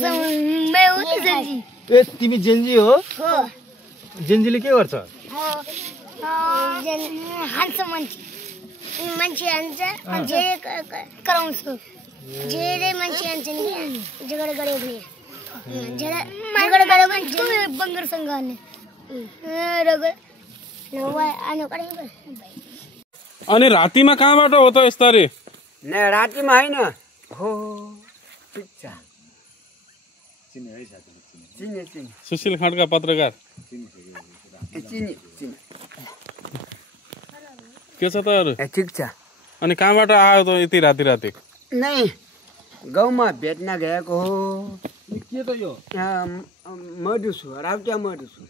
मैं हूँ जेन्जी। ए तिमी जेन्जी हो? जेन्जीले के गर्छ? हान्छ मान्छे हान्छ जे कराउँछु जेरै मान्छे हान्छ नि झगडा गरे भने झगडा गरे भने बङ्गरसँग हान्ने अनि रातिमा कहाँबाट हो त यस्तरी? न रातिमा हैन हो पिच्चा चिनी सुशील खड्का पत्रकार चिनी के छ त अरु? ठिक छ। अनि कहाँबाट आयो त यति राति? नै गाउँमा भेट्न गएको हो। के त यो? मधुसु राउटिया मधुसु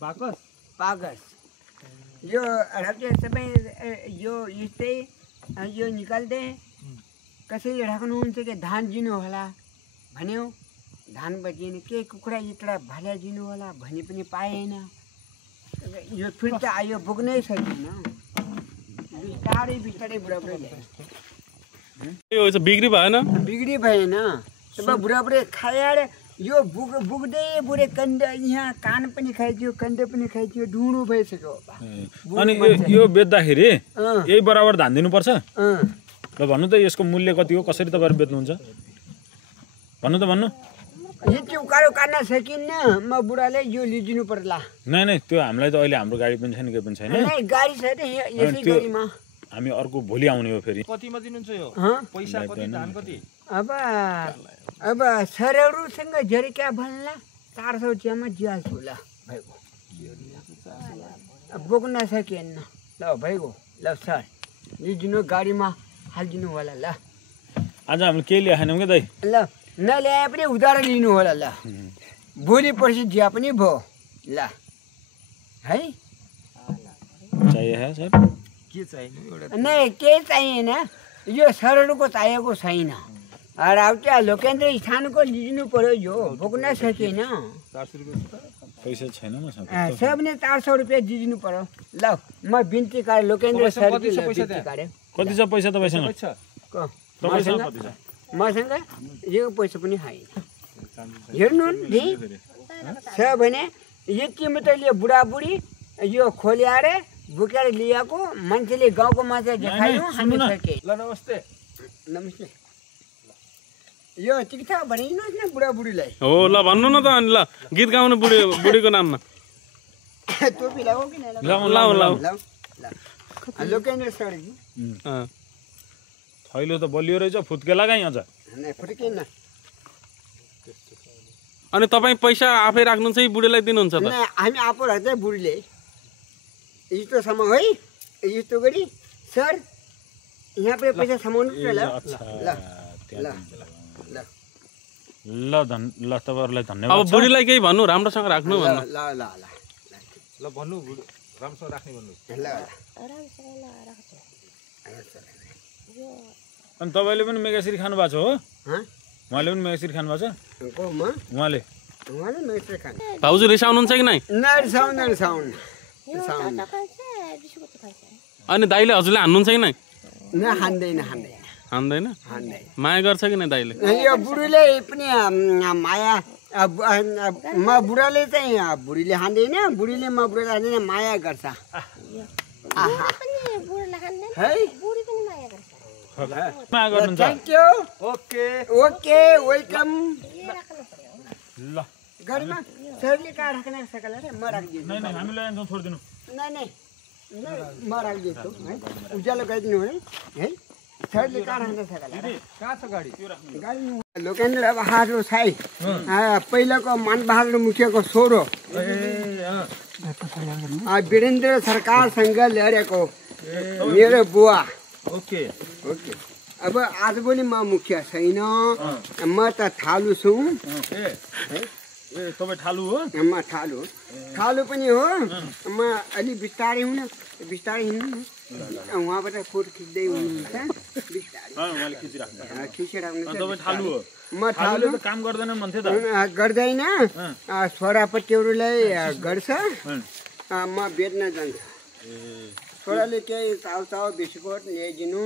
पाकस यो राउटिया सबै यो यस्तै यो निकाल्दै कसैले राख्नुहुन्छ कि धान दिनु होला भन्यो। धान बजिएन के कुखुरा इतडा भाल्या दिनु होला भने पनि पाएन। यो फिर्ता आयो पुग्नै सकेन। बिस्तारै बुढाबुढी यो बिग्री भएन? बिग्री भएन। तब बुढाबुढी खाएर यो बुग्दै बुढे कन्द यहाँ कान पनि खाइदियो कन्द पनि खाइदियो ढुँडो भइसक्यो। अनि यो बेच्दाखेरि यही बराबर धान दिनुपर्छ? ल भन्नु त यसको मूल्य कति हो? कसरी तपाईँहरू बेच्नुहुन्छ? भन्नु यति उकालो काट्न सकिन्न। म बुढाले यो लिदिनु पर्ला। नै त्यो हामीलाई त अहिले हाम्रो गाडी पनि छैन केही पनि छैन। गाडी छ त यसै गाडीमा हामी अर्को भोलि आउने हो फेरि। कतिमा दिनुहुन्छ यो? पैसा कति धान कति? अब सरहरूसँग झरिका भन्ला 400 रुपियाँमा दिइहाल्छु ल भाइको। बोक्न सकिएन ल भाइको। ल सर लिदिनु गाडीमा हालिदिनु होला ल। आज हामीले केही ल्याएको छैनौँ क्या दाइ। ल नल्याए पनि उधार लिनु होला ल। भोलि पर्सि दिया पनि भयो ल है। चाहियो सर? के चाहियो? नै केही चाहिएन। यो सरहरूको चाहिएको छैन। राउटिया लोकेन्द्र स्थानको लिनु पर्यो। यो बोक्न सकेन। पैसा छैन मसँग। सबले 400 रुपियाँ दिनु पर्यो ल। म बिन्ती काटेँ लोकेन्द्र सर कति छ पैसा तपाईँसँग? मसँग यो पैसा पनि छैन। हेर्नु नि छ भने यति मात्रै बुढाबुढी यो खोल्याएर बोकेर ल्याएको मान्छेले गाउँको मान्छे देखायो हामी सके। ल नमस्ते। यो ठिक छ भनिदिनुहोस् न बुढाबुढीलाई। हो ल भन्नु न त अनि ल गीत गाउनु बुढीको नाममा। टोपी लगाऊ कि लाऊ लोकेन्द्र सरजी थैलो त बलियो रहेछ फुत्के लगाइ अझ। फुट्केन। अनि तपाईँ पैसा आफै राख्नुहुन्छ कि बुढीलाई दिनुहुन्छ त? हामी आफू राख्दै बुढीले यस्तोसम्म है यस्तो गरी सर यहाँ पनि पैसा समाउनु ल तपाईँहरूलाई धन्यवाद। अब बुढीलाई केही भन्नु राम्रोसँग राख्नु भन्नु। ल भन्नु राम्रोसँग राख्ने भन्नु। अनि तपाईँले पनि मेगासिरी खानु भएको छ हो? उहाँले पनि मेगासिरी खानु भएको छ? उहाँले भाउजू रिसाउनुहुन्छ कि नै? अनि दाइले हजुरले हान्नुहुन्छ कि नै? हान्दैन। माया गर्छ कि नै दाइले? यो बुढीले पनि माया म बुढाले चाहिँ बुढीले हान्दैन। बुढीले म बुढाले हान्दैन माया गर्छ है। माया गर्नुहुन्छ? Thank you. Okay welcome. ल गाडीमा सरले कहाँ राख्न सकला रे म राखिदिन्छु। नै हामीलाई यहाँ छोडिदिनु। नै म राखिदिन्छु है। उज्यालो गरिदिनु है। सरले कहाँ राख्न सकला कहाँ छ गाडी? लोकेन्द्र बहादुर साई पहिलाको मानबहादुर मुखियाको छोरो वीरेन्द्र सरकारसँग लडेको मेरो बुवा। ओके। अब आजभोलि म मुखिया छैन। म त थालु छु। तपाईँ ठालु हो? म ठालु पनि हो। म अलि बिस्तारै हुन बिस्तारै हिँड्नु उहाँबाट फोटो खिच्दै हुनुहुन्छ खिचिराख्नु। म ठालु काम गर्दैन भन्थे त? गर्दैन। छोरापट्टिहरूलाई गर्छ। म बेच्न जान्छु। छोराले केही चाउचाउ बिस्कुट ल्याइदिनु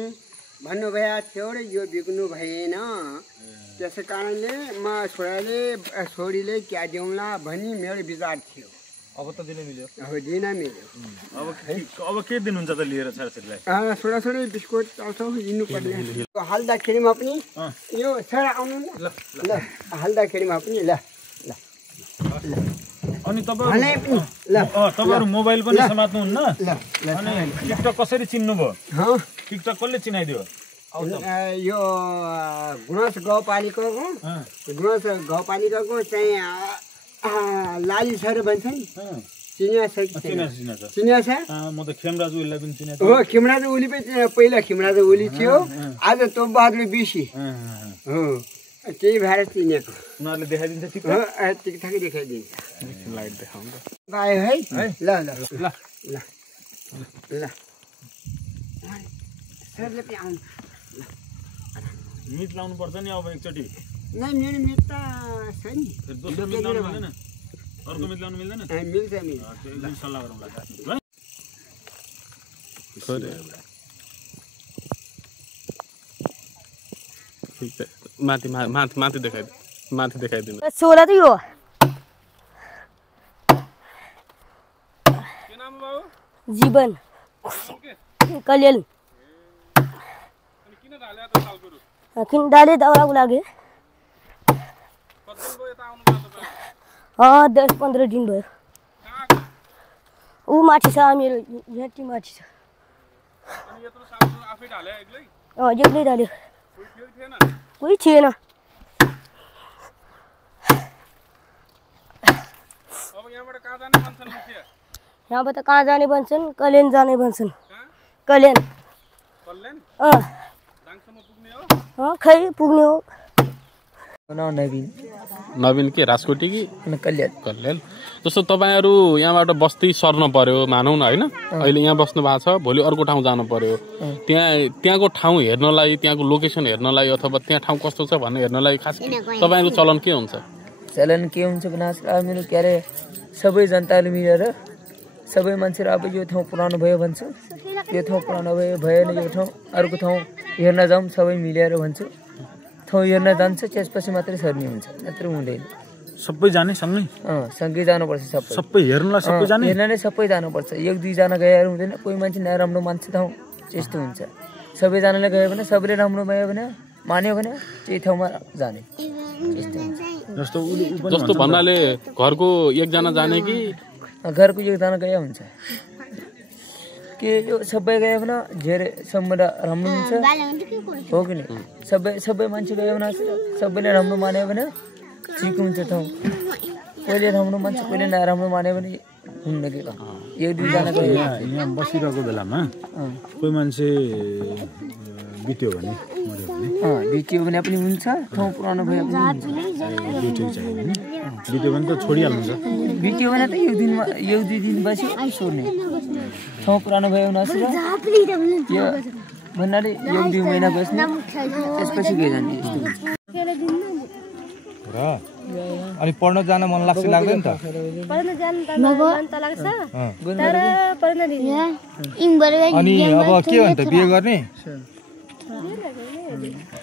भन्नुभएको थियो र यो बिग्नु भएन त्यसै कारणले म छोरीले क्या दिउँला भनी मेरो विचार थियो। अब त दिन मिल्यो। हो दिन मिल्यो। अब के दिनुहुन्छ त लिएर छोराछोरीलाई? छोराछोरी बिस्कुट चाउचाउ दिनु पर्ने। हाल्दाखेरिमा पनि यो छोरा आउनु न ल हाल्दाखेरिमा पनि ल ल अनि तपाईँहरू मोबाइल पनि समात्नुहुन्न अनि टिकटक कसरी चिन्नुभयो? टिकटक कसले चिनाइदियो? यो गुणस गाउँपालिकाको चाहिँ लाली सर भन्छ नि चिनिया छ म त खेमराज ओलीलाई पनि चिने हो। खेमराज ओली पनि पहिला खेमराज ओली थियो आज तोपबहादुर बिसी हो त्यही भएर चिनेको। उनीहरूले देखाइदिन्छ टिकटकै देखाइदिन्छ। लाइट देखाउँ त आयो है ल ल ल ल ल सरले पनि आउनु मिट लाउनु पर्छ नि अब एकचोटि। नै मेरो मिट त छ नि दोस्रो मिट लाउनु मिल्दैन? अर्को मिट लाउनु मिल्दैन? मिल्छ मिल्छ एकदिन सल्लाह गरौँला है। माथि देखाइदिनु। सोला त यो जीवन कल्याण किन डाले दाउराको लागि 10-15 दिन भयो। ऊ माथि छ मेरो यहाँ माथि छ। एक्लै डाल्यो कोही थिएन। यहाँबाट कहाँ जाने भन्छन्? कल्याण जाने भन्छन्। कल्याण खै पुग्ने हो। नवीन के राजकोटी कि कल्याण? जस्तो तपाईँहरू यहाँबाट बस्ती सर्न पर्यो मानौ न होइन, अहिले यहाँ बस्नु भएको छ, भोलि अर्को ठाउँ जानु पर्यो, त्यहाँको ठाउँ हेर्नलाई, त्यहाँको लोकेसन हेर्नलाई अथवा त्यहाँ ठाउँ कस्तो छ भन्ने हेर्नलाई खास तपाईँको चलन के हुन्छ? चलन के हुन्छ भने मेरो के अरे सबै जनताले मिलेर सबै मान्छेहरू अब यो ठाउँ पुरानो भयो भन्छ, यो ठाउँ पुरानो भयो भएन यो ठाउँ अर्को ठाउँ हेर्न जाउँ सबै मिलेर भन्छु। ठाउँ हेर्न जान्छ त्यसपछि मात्रै सर्ने हुन्छ, नत्र हुँदैन। सबै जाने सँगै? सँगै जानुपर्छ। सबै हेर्नलाई सबै जाने? हेर्नले सबै जानुपर्छ। 1-2 जना गएर हुँदैन। कोही मान्छे नराम्रो मान्छ ठाउँ त्यस्तो हुन्छ। सबैजनाले गयो भने सबैले राम्रो भयो भने मान्यो भने त्यही ठाउँमा जाने त्यस्तो हुन्छ। जस्तो भन्नाले घरको 1 जना जाने कि घरको 1 जना गए हुन्छ कि यो सबै गयो भने धेरै सम्म राम्रो हुन्छ हो कि नि? सबै मान्छे गयो भने सबैले राम्रो मान्यो भने ठिक हुन्छ ठाउँ। कोहीले राम्रो मान्छ कोहीले नराम्रो मान्यो भने हुन्न कि 1-2 जना गयो। यहाँ बसिरहेको बेलामा कोही मान्छे बित्यो भने बित्यो भने पनि हुन्छ, ठाउँ पुरानो भयो भने बित्यो भने त छोडिहाल्नुहुन्छ। बित्यो भने त 1-2 दिन बस्यो छोड्ने। ठाउँ पुरानो भयो भने यो भन्नाले 1-2 महिना बस्ने त्यसपछि गइजाने यस्तो हुन्छ। अनि पढ्न जान मन लाग्छ लाग्दैन त? अनि अब के भन्छ बिहे गर्ने?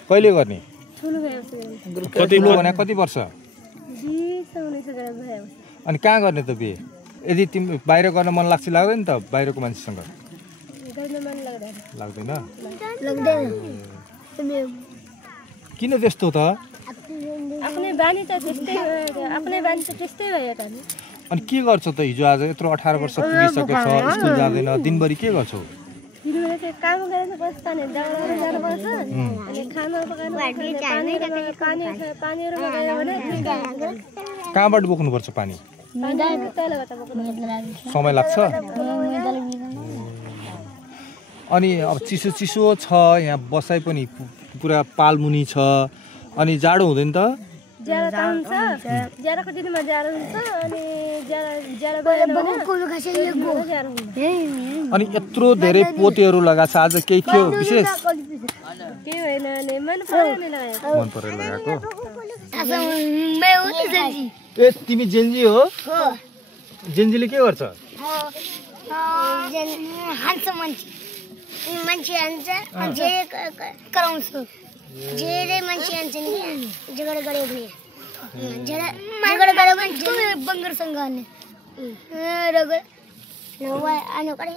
कहिले गर्ने? कति वर्ष? अनि कहाँ गर्ने त बिहे? यदि तिमी बाहिर गर्न मन लाग्छ लाग्दैन त बाहिरको मान्छेसँग? लाग्दैन? किन त्यस्तो त? आफ्नै बानी त त्यस्तै भयो त। अनि के गर्छ त? हिजो आज यत्रो 18 वर्ष पुगिसकेको छ, स्कुल जाँदैन, दिनभरि के गर्छौ? काम गरेर बस्दा नि दाउरा जानुपर्छ अनि खाना पकाउनु पानीहरू पकायो भने कहाँबाट बोक्नुपर्छ पानी? समय लाग्छ? अनि अब चिसो छ, यहाँ बसाइ पनि पुरा पालमुनि छ, अनि जाडो हुँदैन त? ज्यादा हुन्छ, ज्यादाको दिनमा ज्यादा हुन्छ अनि अनि यत्रो धेरै पोतेहरू लगाएको छ, आज केही थियो विशेष? मन परेर लगाएको? ए तिमी जेन्जी हो? जेन्जीले के गर्छ? मान्छे हान्छ जे कराउँछु जेले मान्छे हान्छन् कि झगडा गऱ्यो भने झगडा गऱ्यो भने बङ्गरसँग गर्ने रगड नवा आनो करै